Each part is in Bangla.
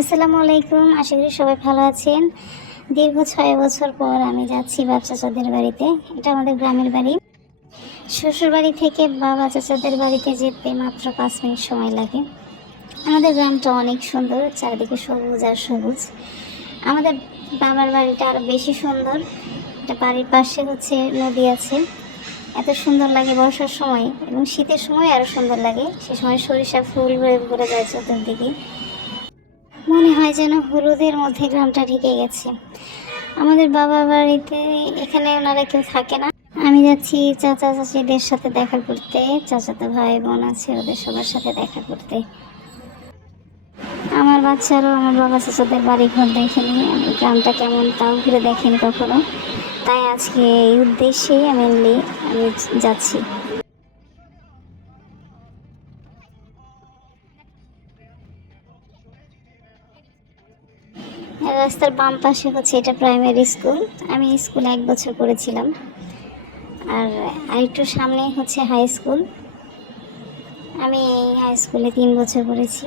আসসালামু আলাইকুম। আশা করি সবাই ভালো আছেন। দীর্ঘ ৬ বছর পর আমি যাচ্ছি বাপ চাচাদের বাড়িতে। এটা আমাদের গ্রামের বাড়ি। শ্বশুরবাড়ি থেকে বাবা চাচাদের বাড়িতে যেতে মাত্র ৫ মিনিট সময় লাগে। আমাদের গ্রামটা অনেক সুন্দর, চারিদিকে সবুজ আর সবুজ। আমাদের বাবার বাড়িটা আরও বেশি সুন্দর। এটা বাড়ির পাশে নদী আছে। এত সুন্দর লাগে বর্ষার সময় এবং শীতের সময় আরও সুন্দর লাগে। সে সময় সরিষা ফুল হয়ে ভরে যায় চতুর্দিকে। মনে হয় যেন হলুদের মধ্যে গ্রামটা ঢেকে গেছে। আমাদের বাবার বাড়িতে এখানে ওনারা কেউ থাকে না। আমি যাচ্ছি চাচা চাচিদের সাথে দেখা করতে, চাচাতো ভাই বোন আছে ওদের সবার সাথে দেখা করতে। আমার বাচ্চারাও আমার বাবা চাচাদের বাড়ি ঘর দেখেনি, আমি গ্রামটা কেমন তাও ঘুরে দেখেনি কখনো। তাই আজকে এই উদ্দেশ্যেই আমি যাচ্ছি। রাস্তার বাম পাশে এটা প্রাইমারি স্কুল। আমি স্কুলে 1 বছর পড়েছিলাম। আর আরেকটু সামনে হাই স্কুল। আমি এই হাই স্কুলে 3 বছর পড়েছি।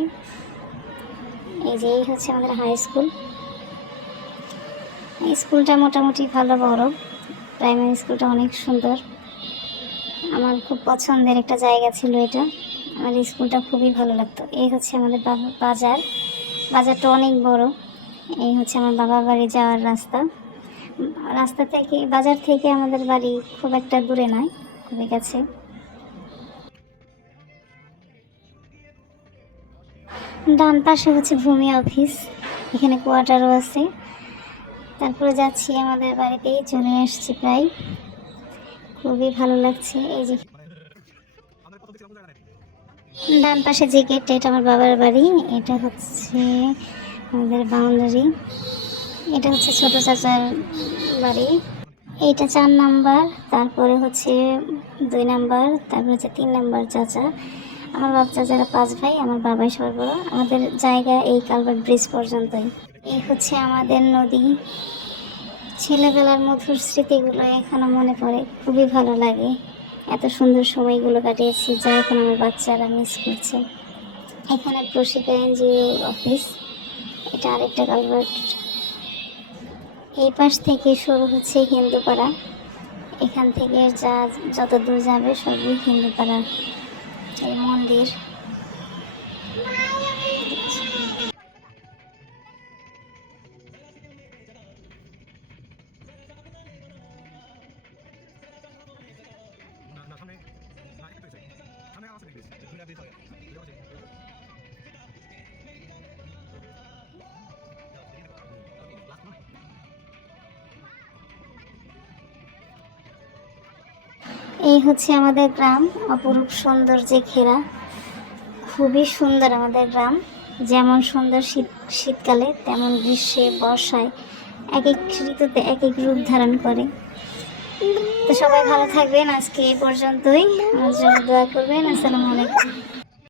এই যে এই আমাদের হাই স্কুল। এই স্কুলটা মোটামুটি ভালো বড়। প্রাইমারি স্কুলটা অনেক সুন্দর। আমার খুব পছন্দের একটা জায়গা ছিল এটা। আমার স্কুলটা খুবই ভালো লাগতো। এই আমাদের বাজার। বাজারটা অনেক বড়। এই আমার বাবার বাড়ি যাওয়ার রাস্তা। রাস্তা থেকে বাজার থেকে আমাদের বাড়ি খুব একটা দূরে নয়, খুবই কাছে। ডান পাশে ভূমি অফিস, এখানে কোয়ার্টারও আছে। তারপরে যাচ্ছি আমাদের বাড়িতেই, চলে আসছি প্রায়। খুবই ভালো লাগছে। এই যে ডান পাশে যে গেটটা, এটা আমার বাবার বাড়ি। এটা আমাদের বাউন্ডারি। এটা ছোট চাচার বাড়ি। এইটা 4 নাম্বার, তারপরে 2 নাম্বার, তারপরে 3 নাম্বার চাচা। আমার বাপ চাচারা 5 ভাই, আমার বাবাই সবার বড়। আমাদের জায়গা এই কালভার্ট ব্রিজ পর্যন্তই। এই আমাদের নদী। ছেলেবেলার মধুর স্মৃতিগুলো এখনো মনে পড়ে, খুবই ভালো লাগে। এত সুন্দর সময়গুলো কাটিয়েছি, যা এখন আমার বাচ্চারা মিস করছে। এখানে প্রশিকা এনজিও অফিস। এটা আরেকটা কালভার্ট। এই পাশ থেকে শুরু হিন্দুপাড়া। এখান থেকে যত দূর যাবে সবই হিন্দুপাড়া। এই মন্দির। এই আমাদের গ্রাম, অপরূপ সৌন্দর্যে ঘেরা। খুবই সুন্দর আমাদের গ্রাম। যেমন সুন্দর শীতকালে, তেমন গ্রীষ্মে, বর্ষায়, এক এক ঋতুতে এক এক রূপ ধারণ করে। তো সবাই ভালো থাকবেন। আজকে এই পর্যন্তই। আমার জন্য দোয়া করবেন। আসসালামু আলাইকুম।